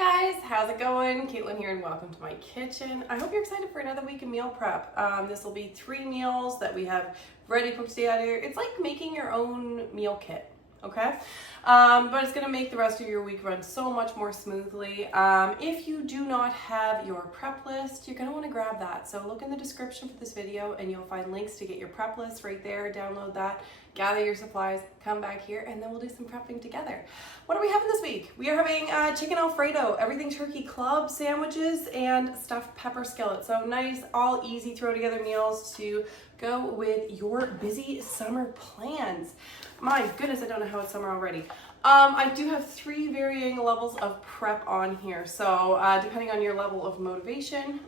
Hi guys, how's it going? Caitlin here and welcome to my kitchen. I hope you're excited for another week of meal prep. This will be 3 meals that we have ready cooked together. It's like making your own meal kit, okay? But it's gonna make the rest of your week run so much more smoothly. If you do not have your prep list, you're gonna wanna grab that. So look in the description for this video and you'll find links to get your prep list right there. Download that, gather your supplies, come back here, and then we'll do some prepping together. What are we having this week? We are having Chicken Alfredo, everything turkey club sandwiches, and stuffed pepper skillet. So nice, all easy, throw together meals to go with your busy summer plans. My goodness, I don't know how it's summer already. I do have 3 varying levels of prep on here. So depending on your level of motivation,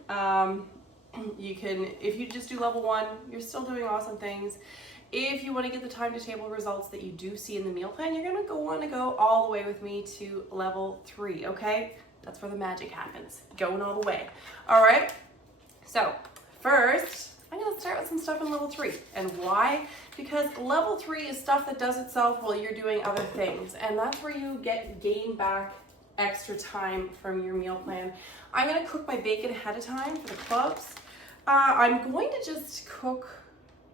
you can, if you just do level 1, you're still doing awesome things. If you want to get the time to table results that you do see in the meal plan, you're going to want to go all the way with me to level 3, okay? That's where the magic happens, going all the way. All right, so first, I'm going to start with some stuff in level 3. And why? Because level 3 is stuff that does itself while you're doing other things. And that's where you gain back extra time from your meal plan. I'm going to cook my bacon ahead of time for the clubs. I'm going to just cook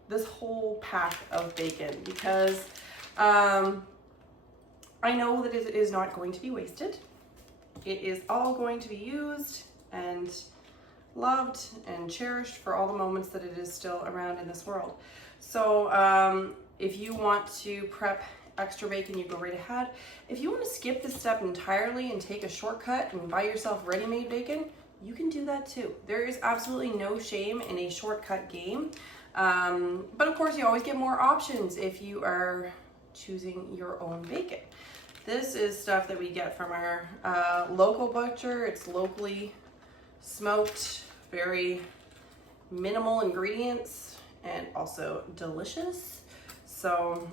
this whole pack of bacon because I know that it is not going to be wasted. It is all going to be used and loved and cherished for all the moments that it is still around in this world. So if you want to prep extra bacon, you go right ahead. If you want to skip this step entirely and take a shortcut and buy yourself ready-made bacon, you can do that too. There is absolutely no shame in a shortcut game. But of course you always get more options if you are choosing your own bacon. This is stuff that we get from our local butcher. It's locally smoked, very minimal ingredients, and also delicious. So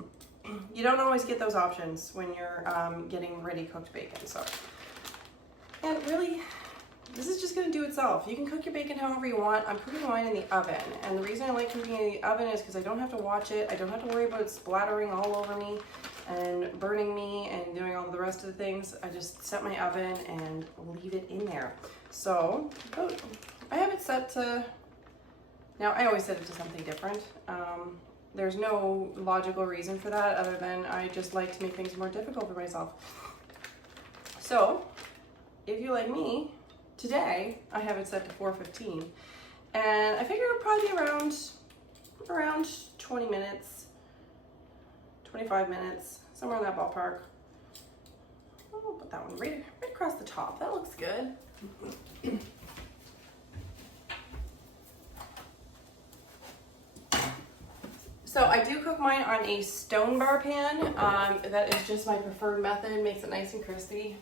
you don't always get those options when you're getting ready cooked bacon. So, and really, this is just gonna do itself. You can cook your bacon however you want. I'm cooking mine in the oven. And the reason I like cooking in the oven is because I don't have to watch it. I don't have to worry about it splattering all over me and burning me and doing all the rest of the things. I just set my oven and leave it in there. So I have it set to, now I always set it to something different. There's no logical reason for that other than I just like to make things more difficult for myself. So if you like me, today, I have it set to 4:15, and I figure it'll probably be around 20 minutes, 25 minutes, somewhere in that ballpark. I'll put that one right across the top. That looks good. So I do cook mine on a stone bar pan. That is just my preferred method. Makes it nice and crispy.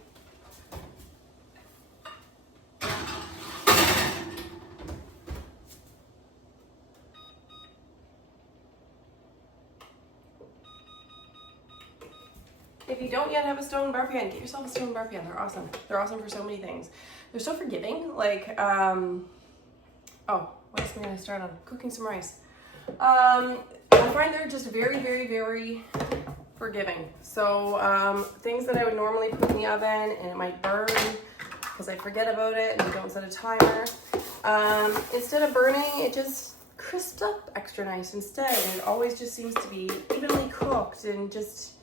If you don't yet have a stone bar pan, get yourself a stone bar pan. They're awesome. They're awesome for so many things. They're so forgiving. Like, oh, what else am I gonna start on? Cooking some rice. I find they're just very, very, very forgiving. So things that I would normally put in the oven and it might burn because I forget about it and I don't set a timer. Instead of burning, it just crisps up extra nice instead. And it always just seems to be evenly cooked and just,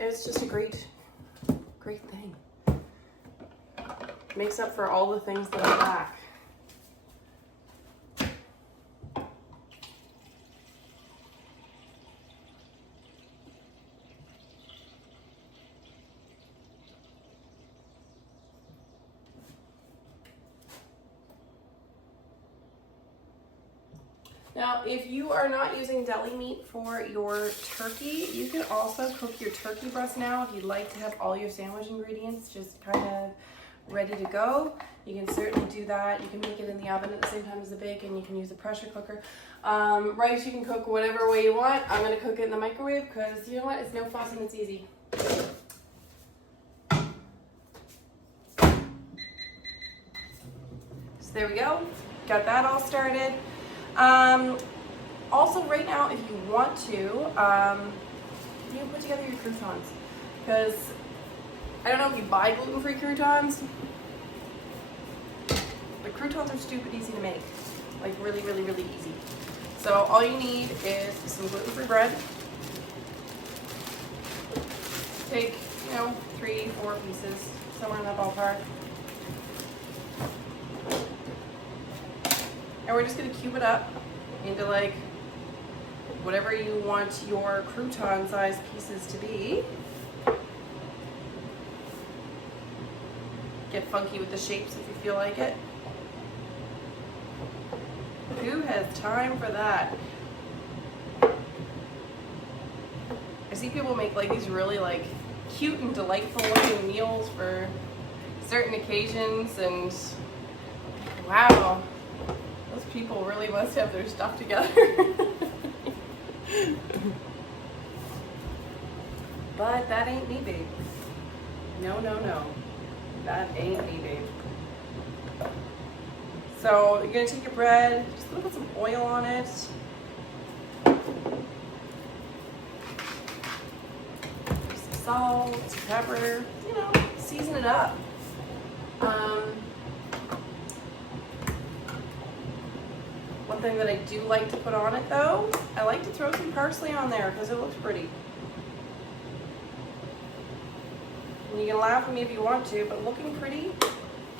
it's just a great thing. Makes up for all the things that I lack. Now, if you are not using deli meat for your turkey, you can also cook your turkey breast now if you'd like to have all your sandwich ingredients just kind of ready to go. You can certainly do that. You can make it in the oven at the same time as the bacon. You can use a pressure cooker. Rice, you can cook whatever way you want. I'm going to cook it in the microwave because, you know what, it's no fuss and it's easy. So there we go. Got that all started. Also right now, if you want to, you can put together your croutons because I don't know if you buy gluten-free croutons, but croutons are stupid easy to make. Like really, really, really easy. So all you need is some gluten-free bread. Take, 3, 4 pieces, somewhere in that ballpark. And we're just gonna cube it up into like whatever you want your crouton sized pieces to be. Get funky with the shapes if you feel like it. Who has time for that? I see people make like these really like cute and delightful looking meals for certain occasions, and wow, those people really must have their stuff together. But that ain't me, babe. No, no, no. That ain't me, babe. So you're gonna take your bread, just put some oil on it. Some salt, some pepper, season it up. One thing that I do like to put on it though, I like to throw some parsley on there because it looks pretty. And you can laugh at me if you want to, but looking pretty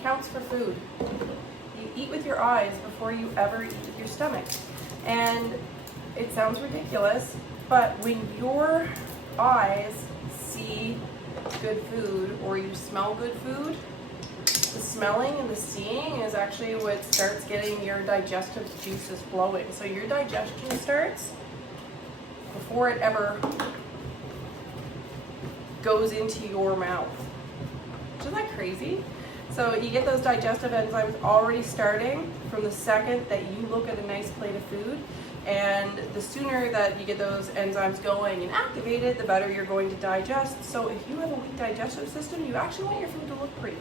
counts for food. You eat with your eyes before you ever eat with your stomach. And it sounds ridiculous, but when your eyes see good food or you smell good food, the smelling and the seeing is actually what starts getting your digestive juices flowing. So your digestion starts before it ever goes into your mouth. Isn't that crazy? So you get those digestive enzymes already starting from the second that you look at a nice plate of food, and the sooner that you get those enzymes going and activated, the better you're going to digest. So if you have a weak digestive system, you actually want your food to look pretty,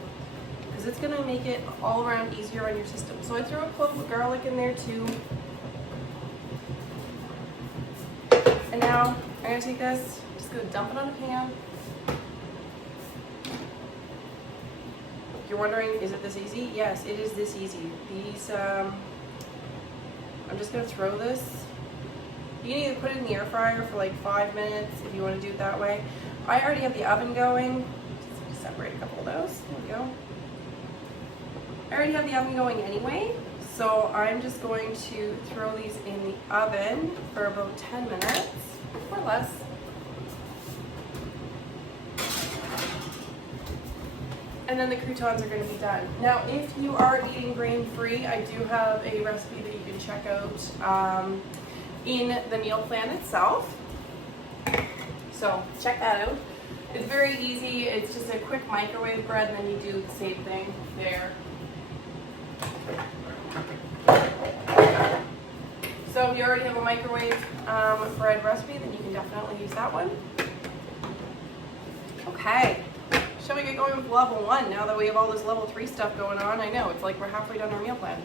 because it's going to make it all around easier on your system. So I throw a clove of garlic in there too. And now I'm going to take this, just going to dump it on a pan. You're wondering, is it this easy? Yes, it is this easy. These, I'm just gonna throw this. You can either put it in the air fryer for like 5 minutes if you want to do it that way. I already have the oven going. Just separate a couple of those. There we go. I already have the oven going anyway, so I'm just going to throw these in the oven for about 10 minutes or less. And then the croutons are going to be done. Now, if you are eating grain-free, I do have a recipe that you can check out in the meal plan itself. So check that out. It's very easy. It's just a quick microwave bread, and then you do the same thing there. So if you already have a microwave bread recipe, then you can definitely use that one. Okay. Shall we get going with level 1 now that we have all this level 3 stuff going on? I know, it's like we're halfway done our meal plan.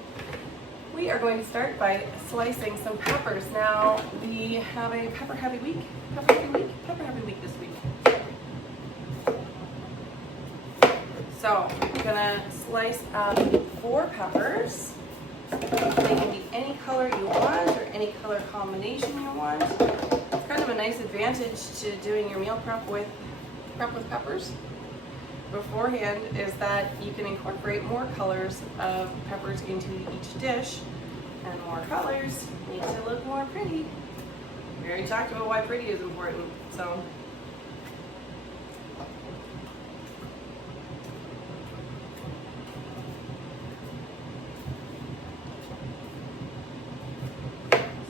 We are going to start by slicing some peppers. Now, we have a pepper heavy week this week. So, I'm gonna slice up 4 peppers. They can be any color you want or any color combination you want. It's kind of a nice advantage to doing your meal prep with peppers beforehand, is that you can incorporate more colors of peppers into each dish, and more colors need to look more pretty. We already talked about why pretty is important, so.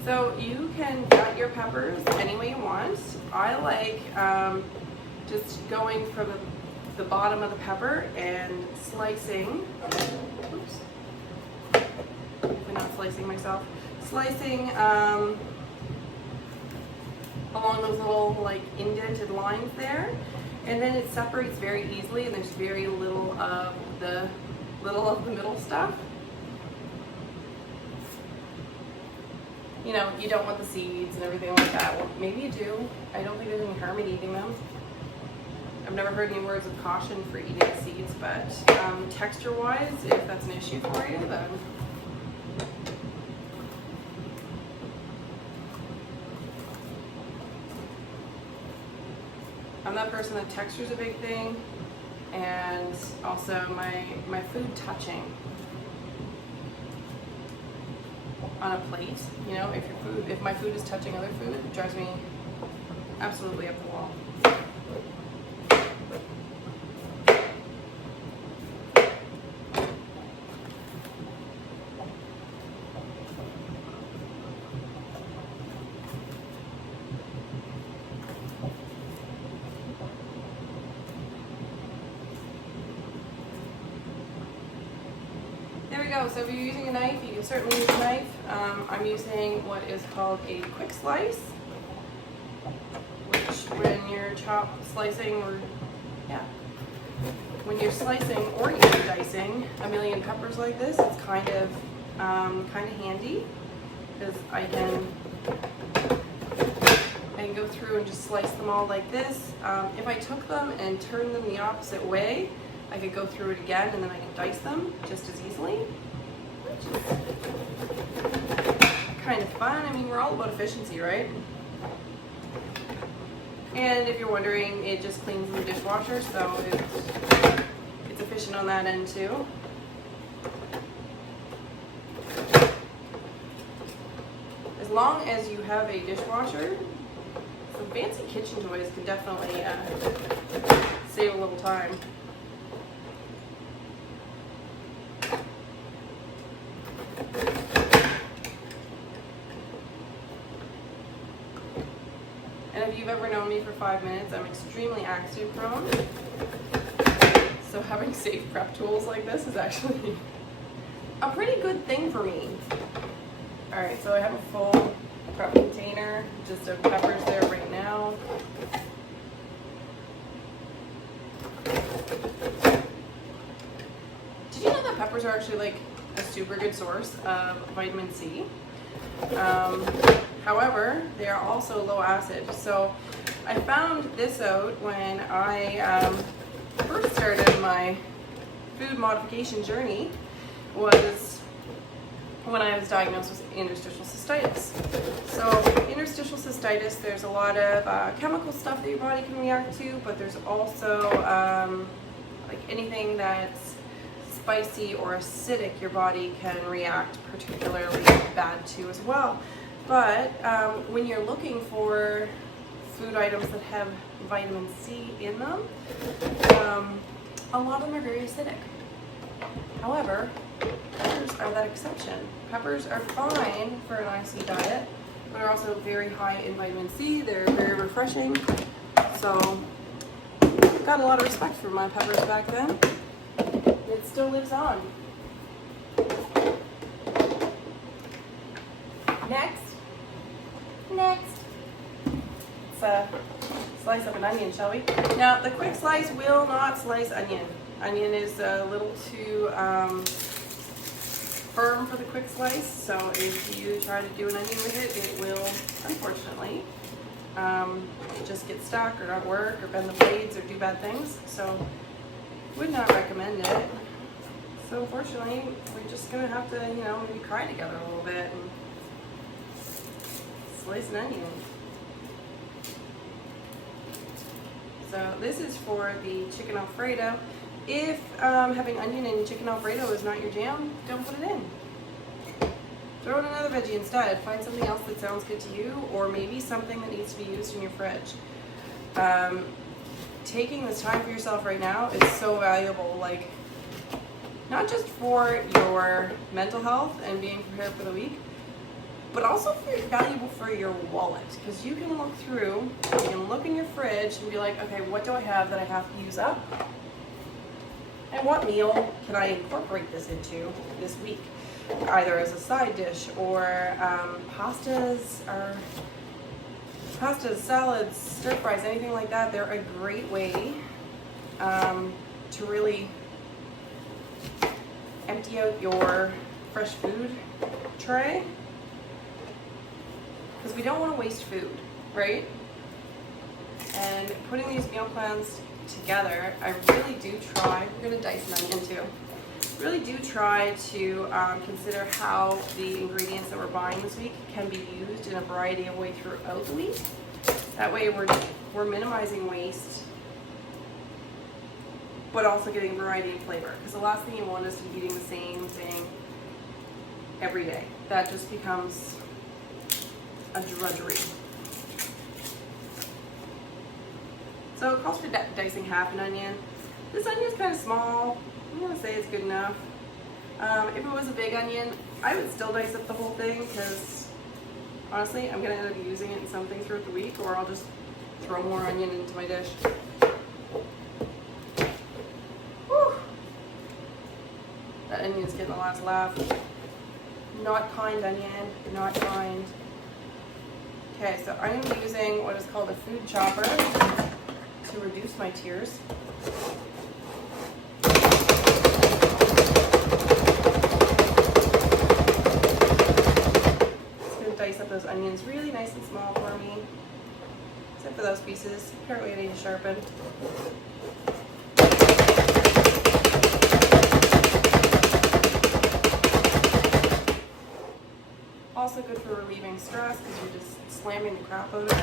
So you can cut your peppers any way you want. I like just going from the bottom of the pepper and slicing, oops, I'm not slicing myself, slicing along those little like indented lines there, and then it separates very easily, and there's very little of the middle stuff. You know, you don't want the seeds and everything like that. Well, maybe you do. I don't think there's any harm in eating them. I've never heard any words of caution for eating seeds, but texture-wise, if that's an issue for you, then I'm that person that texture's a big thing, and also my food touching on a plate. You know, if my food is touching other food, it drives me absolutely up the wall. There we go. So if you're using a knife, you can certainly use a knife. I'm using what is called a quick slice, which when you're slicing or even dicing a million peppers like this, it's kind of handy, because I can go through and just slice them all like this. If I took them and turned them the opposite way, I could go through it again and then I could dice them just as easily, which is kind of fun. I mean, we're all about efficiency, right? And if you're wondering, it just cleans in the dishwasher, so it's efficient on that end too. As long as you have a dishwasher, some fancy kitchen toys can definitely save a little time. And if you've ever known me for 5 minutes, I'm extremely accident prone. So having safe prep tools like this is actually a pretty good thing for me. Alright, so I have a full prep container just of peppers there right now. Did you know that peppers are actually like a super good source of vitamin C? However, they are also low acid. So I found this out when I first started my food modification journey, was when I was diagnosed with interstitial cystitis. So interstitial cystitis, there's a lot of chemical stuff that your body can react to, but there's also like anything that's spicy or acidic, your body can react particularly bad to as well. But when you're looking for food items that have vitamin C in them, a lot of them are very acidic. However, peppers are that exception. Peppers are fine for an IC diet, but are also very high in vitamin C. They're very refreshing. So, got a lot of respect for my peppers back then. It still lives on. Next, let's slice up an onion, shall we? Now, the quick slice will not slice onion. Onion is a little too firm for the quick slice, so if you try to do an onion with it, it will, unfortunately, just get stuck or not work or bend the blades or do bad things. So, would not recommend it. So, unfortunately, we're just gonna have to, you know, maybe cry together a little bit and slice an onion. So this is for the Chicken Alfredo. If having onion in Chicken Alfredo is not your jam, don't put it in. Throw in another veggie instead. Find something else that sounds good to you, or maybe something that needs to be used in your fridge. Taking this time for yourself right now is so valuable, like not just for your mental health and being prepared for the week, but also valuable for your wallet, because you can look through, you can look in your fridge and be like, okay, what do I have that I have to use up? And what meal can I incorporate this into this week? Either as a side dish or pastas, salads, stir fries, anything like that. They're a great way to really empty out your fresh food tray, because we don't want to waste food, right? And putting these meal plans together, I really do try, we're gonna dice an onion too. Really do try to consider how the ingredients that we're buying this week can be used in a variety of ways throughout the week. That way we're minimizing waste, but also getting variety and flavor. Because the last thing you want is to be eating the same thing every day. That just becomes a drudgery. So it calls for dicing half an onion. This onion is kind of small. I'm gonna say it's good enough. If it was a big onion, I would still dice up the whole thing because honestly, I'm gonna end up using it in something throughout the week, or I'll just throw more onion into my dish. Whew. That onion's getting the last laugh. Not kind onion, not kind. Okay, so I'm gonna be using what is called a food chopper to reduce my tears. Dice up those onions really nice and small for me, except for those pieces. Apparently I need to sharpen. Also good for relieving stress because you're just slamming the crap out of it.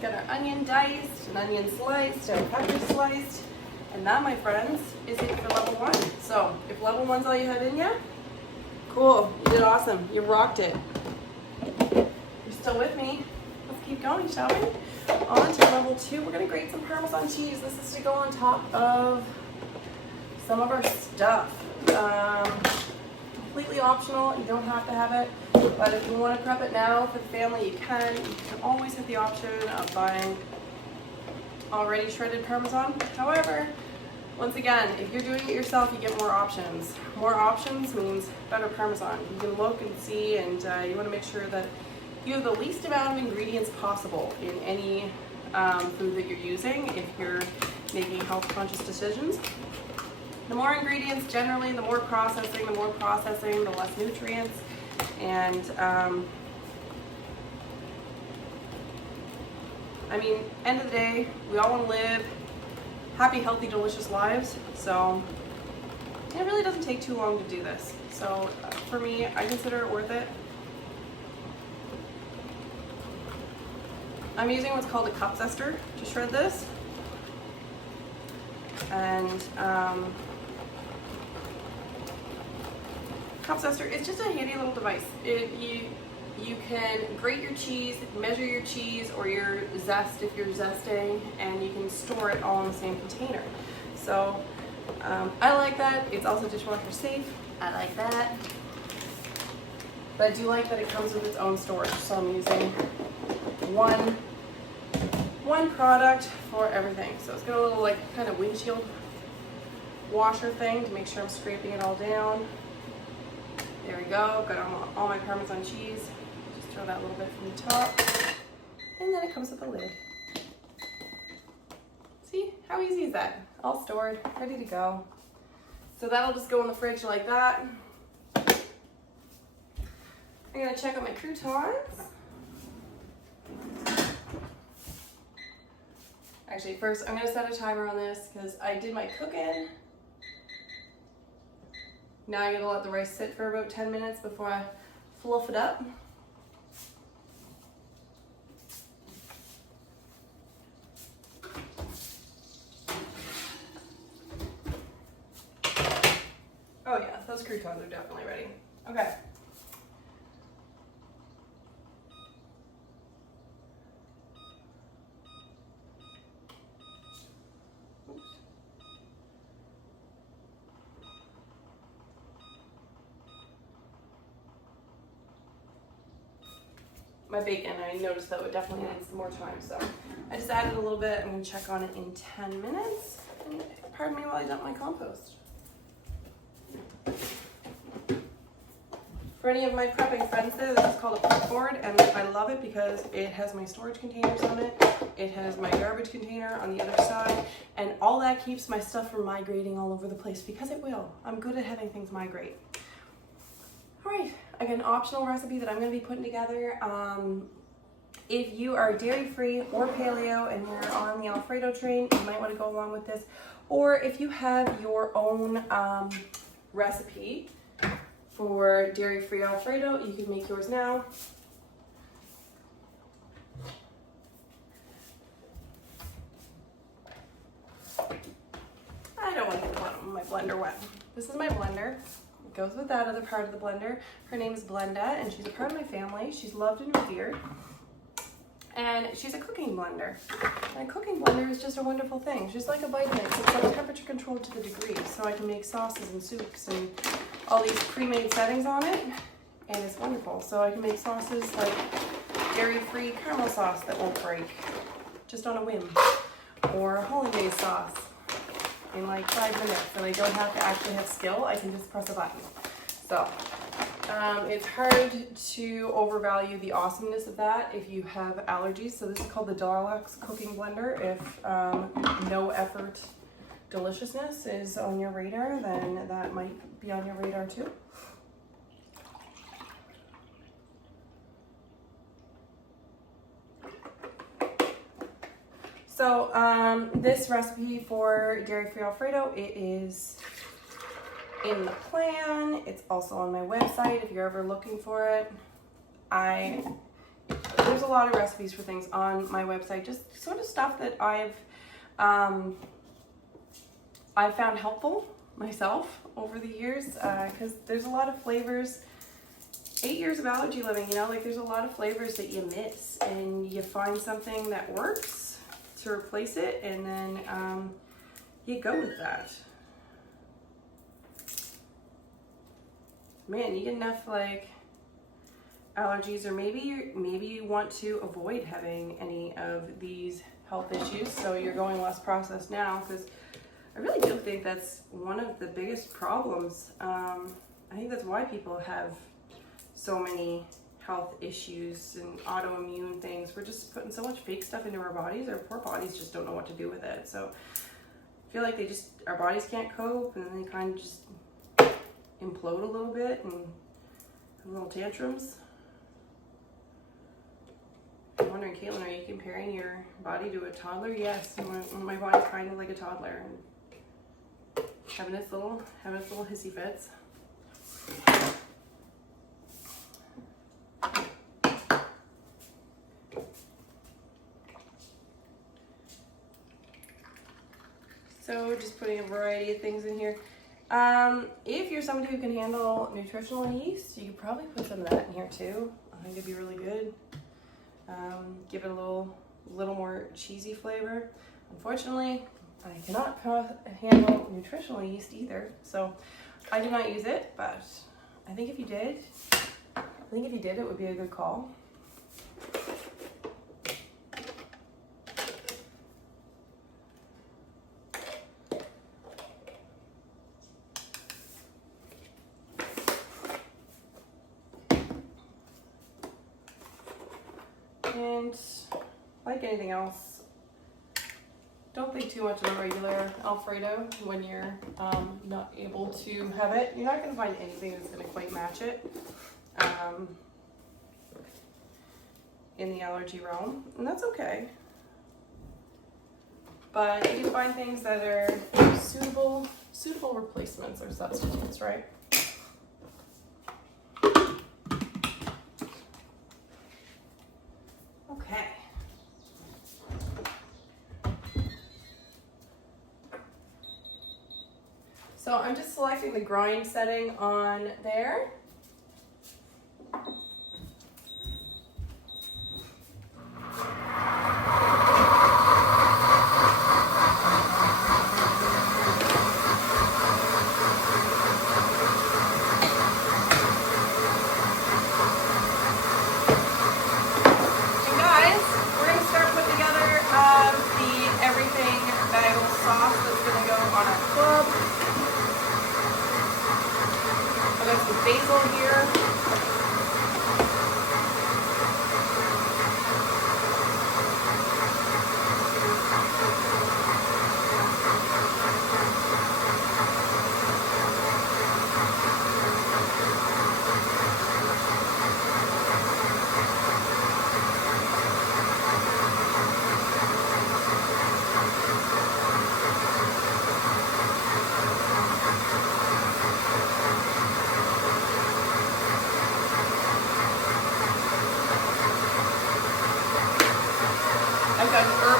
Got our onion diced, an onion sliced, and pepper sliced. And that, my friends, is it for level 1. So, if level 1's all you have in you, cool, you did awesome. You rocked it. You're still with me. Let's keep going, shall we? On to level 2, we're gonna grate some Parmesan cheese. This is to go on top of some of our stuff. Completely optional, you don't have to have it. But if you want to prep it now for the family, you can. You can always have the option of buying already shredded Parmesan. However, once again, if you're doing it yourself, you get more options. More options means better Parmesan. You can look and see, and you want to make sure that you have the least amount of ingredients possible in any food that you're using if you're making health-conscious decisions. The more ingredients, generally, the more processing, the less nutrients. And I mean, end of the day, we all want to live happy, healthy, delicious lives. So it really doesn't take too long to do this. So for me, I consider it worth it. I'm using what's called a cup zester to shred this. And cup zester is just a handy little device. You can grate your cheese, measure your cheese or your zest if you're zesting, and you can store it all in the same container. So I like that. It's also dishwasher safe. I like that. But I do like that it comes with its own storage. So I'm using one product for everything. So it's got a little like kind of windshield washer thing to make sure I'm scraping it all down. There we go, got all my Parmesan cheese. Just throw that a little bit from the top. And then it comes with a lid. See, how easy is that? All stored, ready to go. So that'll just go in the fridge like that. I'm gonna check out my croutons. Actually, first I'm gonna set a timer on this because I did my cooking. Now I'm gonna let the rice sit for about 10 minutes before I fluff it up. Oh yeah, those croutons are definitely ready. Okay. My bacon, I noticed that it definitely needs some more time, so I just added a little bit. I'm gonna check on it in 10 minutes. And pardon me while I dump my compost. For any of my prepping friends there, this is called a prep board, and I love it because it has my storage containers on it. It has my garbage container on the other side, and all that keeps my stuff from migrating all over the place, because it will. I'm good at having things migrate. All right, again, optional recipe that I'm going to be putting together. If you are dairy-free or paleo and you're on the Alfredo train, you might want to go along with this. Or if you have your own recipe for dairy-free Alfredo, you can make yours now. I don't want to get the bottom of my blender wet. This is my blender. It goes with that other part of the blender. Her name is Blenda, and she's a part of my family. She's loved and revered. And she's a cooking blender. And a cooking blender is just a wonderful thing. It's just like a Vitamix. It's like temperature controlled to the degree. So I can make sauces and soups and all these pre-made settings on it. And it's wonderful. So I can make sauces like dairy-free caramel sauce that won't break, just on a whim. Or a hollandaise sauce in like 5 minutes. And I don't have to actually have skill. I can just press a button. So it's hard to overvalue the awesomeness of that if you have allergies. So this is called the Deluxe Cooking Blender. If no effort deliciousness is on your radar, then that might be on your radar too. So this recipe for dairy-free Alfredo, it is in the plan. It's also on my website if you're ever looking for it. There's a lot of recipes for things on my website, just sort of stuff that I've found helpful myself over the years, because there's a lot of flavors. 8 years of allergy living, you know, like there's a lot of flavors that you miss, and you find something that works to replace it, and then you go with that. Man, you get enough like allergies, or maybe you want to avoid having any of these health issues, so you're going less processed now, because I really do think that's one of the biggest problems. I think that's why people have so many health issues and autoimmune things. We're just putting so much fake stuff into our bodies. Our poor bodies just don't know what to do with it. So I feel like our bodies can't cope, and then they kind of just implode a little bit and have little tantrums. I'm wondering, Caitlin, are you comparing your body to a toddler? Yes, my body's kind of like a toddler, and having its little hissy fits. So just putting a variety of things in here. If you're somebody who can handle nutritional yeast, you could probably put some of that in here too. I think it'd be really good. Give it a little more cheesy flavor. Unfortunately, I cannot handle nutritional yeast either, so I do not use it, but I think if you did, it would be a good call. And like anything else, don't think too much of a regular Alfredo when you're not able to have it. You're not going to find anything that's going to quite match it in the allergy realm, and that's okay. But you can find things that are suitable replacements or substitutes, right? So I'm just selecting the grind setting on there. Basil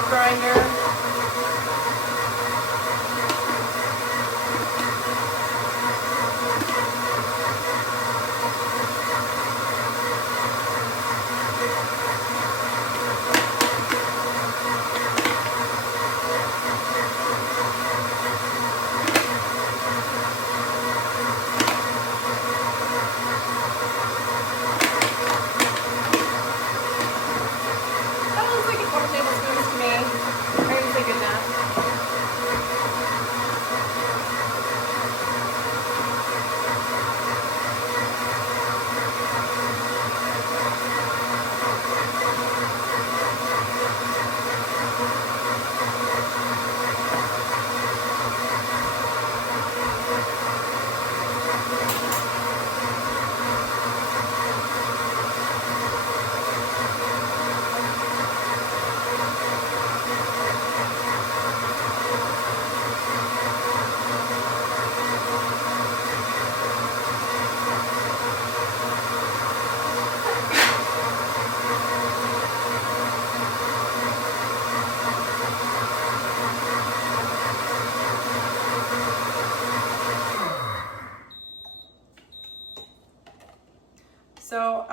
grinder. So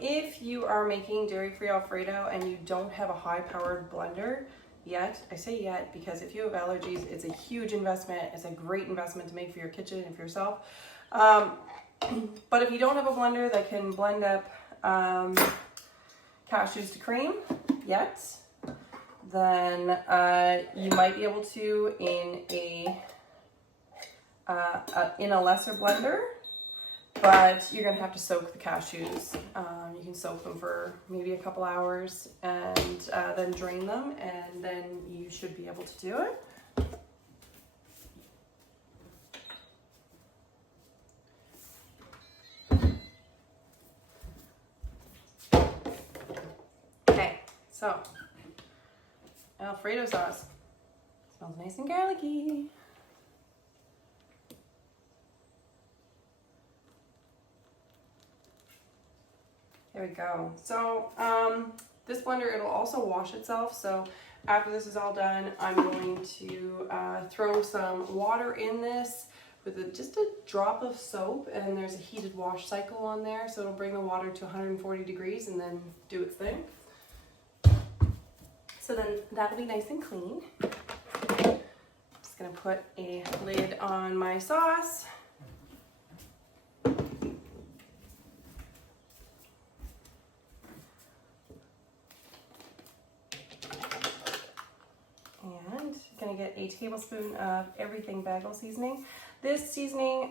if you are making dairy-free Alfredo and you don't have a high-powered blender yet, I say yet because if you have allergies, it's a huge investment. It's a great investment to make for your kitchen and for yourself. But if you don't have a blender that can blend up cashews to cream yet, then you might be able to in a lesser blender. But you're gonna have to soak the cashews. You can soak them for maybe a couple hours and then drain them, and then you should be able to do it. Okay, so Alfredo sauce. Smells nice and garlicky. There we go. So this blender, it'll also wash itself. So after this is all done, I'm going to throw some water in this with just a drop of soap, and there's a heated wash cycle on there. So it'll bring the water to 140 degrees and then do its thing. So then that'll be nice and clean. Just gonna put a lid on my sauce. Gonna get a tablespoon of everything bagel seasoning. This seasoning,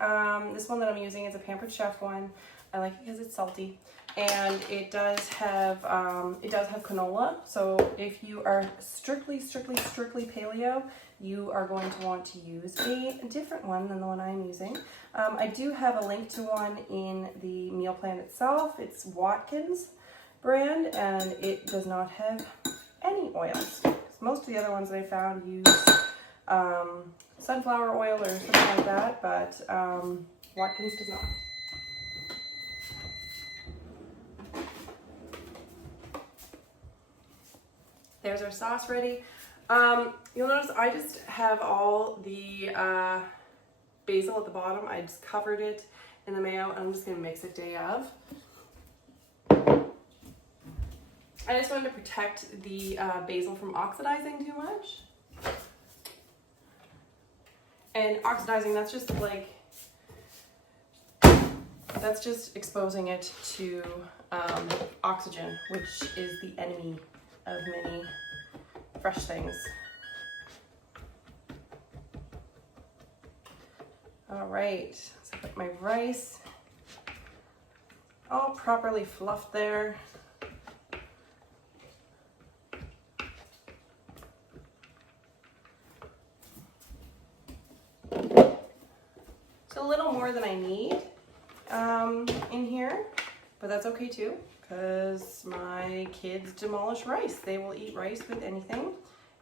this one that I'm using is a Pampered Chef one. I like it because it's salty, and it does have canola. So if you are strictly paleo, you are going to want to use a different one than the one I'm using. I do have a link to one in the meal plan itself. It's Watkins brand, and it does not have any oils. Most of the other ones that I found use sunflower oil or something like that, but Watkins does not. There's our sauce ready. You'll notice I just have all the basil at the bottom. I just covered it in the mayo, and I'm just gonna mix it day of. I just wanted to protect the basil from oxidizing too much. And oxidizing, that's just exposing it to oxygen, which is the enemy of many fresh things. All right, so I put my rice all properly fluffed there. A little more than I need in here, but that's okay too, because my kids demolish rice. They will eat rice with anything,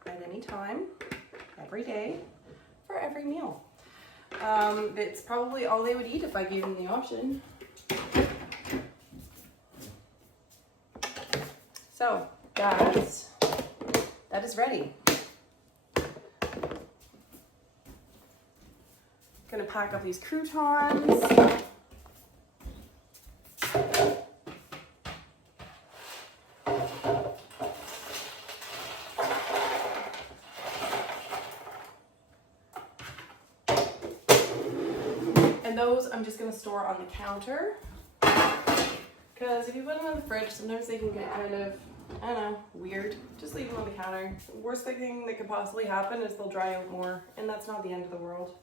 at any time, every day, for every meal. It's probably all they would eat if I gave them the option. So that's that is ready. Gonna pack up these croutons. And those I'm just gonna store on the counter. Because if you put them in the fridge, sometimes they can get kind of, I don't know, weird. Just leave them on the counter. The worst thing that could possibly happen is they'll dry out more, and that's not the end of the world.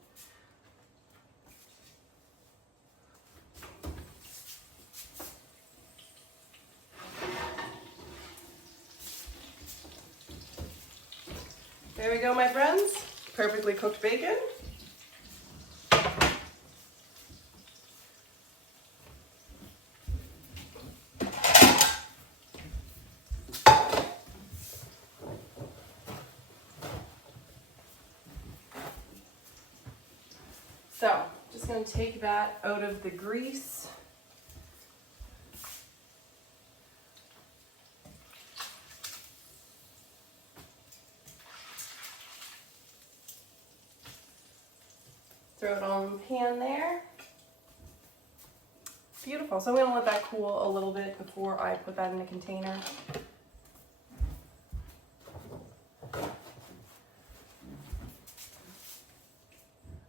There we go, my friends. Perfectly cooked bacon. So, just going to take that out of the grease. Throw it on the pan there. Beautiful. So I'm going to let that cool a little bit before I put that in a container.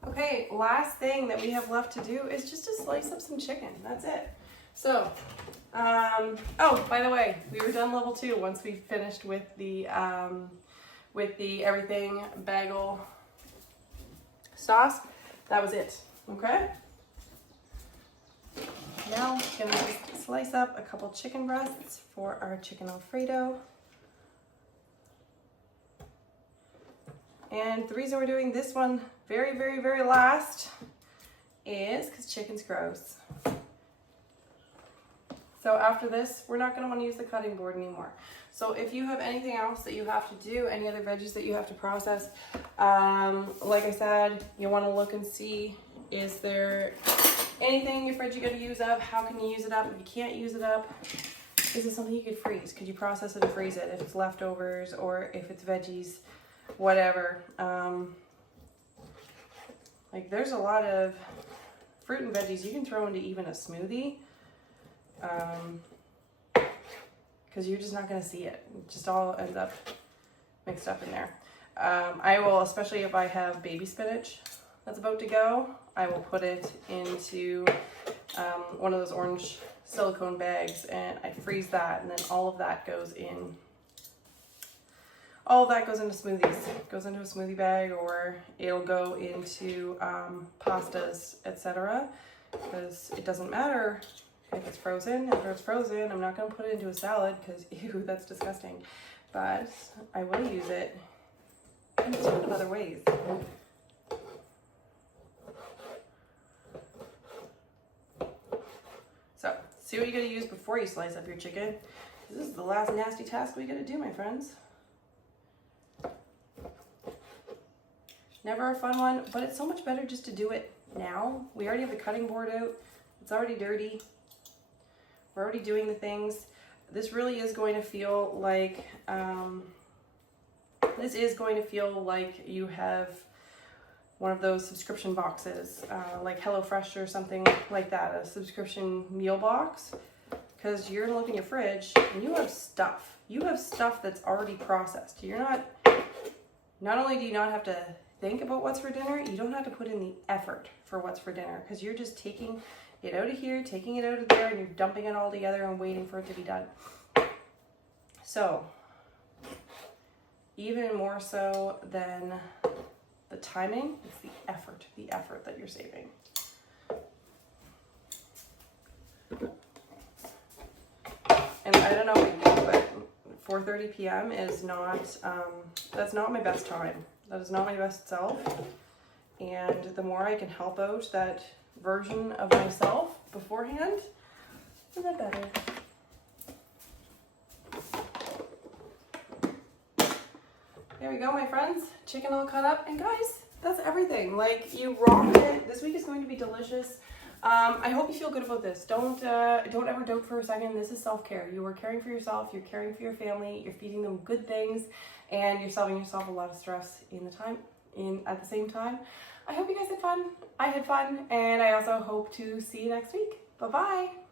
Okay, last thing that we have left to do is just to slice up some chicken. That's it. So, oh, by the way, we were done level 2 once we finished with the everything bagel sauce. That was it, okay? Now, gonna just slice up a couple chicken breasts for our chicken Alfredo. And the reason we're doing this one very, very, very last is because chicken's gross. So after this, we're not going to want to use the cutting board anymore. So if you have anything else that you have to do, any other veggies that you have to process, like I said, you want to look and see, is there anything in your fridge you got to use up? How can you use it up? If you can't use it up, is it something you could freeze? Could you process it and freeze it if it's leftovers or if it's veggies, whatever. Like there's a lot of fruit and veggies you can throw into even a smoothie. Because you're just not going to see it. It just all ends up mixed up in there. I will, especially if I have baby spinach that's about to go, I will put it into one of those orange silicone bags and I freeze that, and then all of that goes in. All of that goes into smoothies. It goes into a smoothie bag, or it'll go into pastas, etc. Because it doesn't matter if it's frozen. After it's frozen, I'm not going to put it into a salad because, ew, that's disgusting. But I will use it in a ton of other ways. So, see what you got to use before you slice up your chicken. This is the last nasty task we got to do, my friends. Never a fun one, but it's so much better just to do it now. We already have the cutting board out. It's already dirty. We're already doing the things. This really is going to feel like, you have one of those subscription boxes, like HelloFresh or something like that, a subscription meal box, because you're gonna look in your fridge and you have stuff. You have stuff that's already processed. Not only do you not have to think about what's for dinner, you don't have to put in the effort for what's for dinner, because you're just taking it out of here, taking it out of there, and you're dumping it all together and waiting for it to be done. So, even more so than the timing, it's the effort that you're saving. And I don't know what you do, but 4:30 p.m. is not, that's not my best time. That is not my best self. And the more I can help out that version of myself beforehand, the better. There we go, my friends. Chicken all cut up. And guys, that's everything. Like, you rock it. This week is going to be delicious. I hope you feel good about this. Don't ever doubt for a second. This is self-care. You are caring for yourself. You're caring for your family. You're feeding them good things, and you're solving yourself a lot of stress at the same time. I hope you guys had fun. I had fun, and I also hope to see you next week. Bye-bye.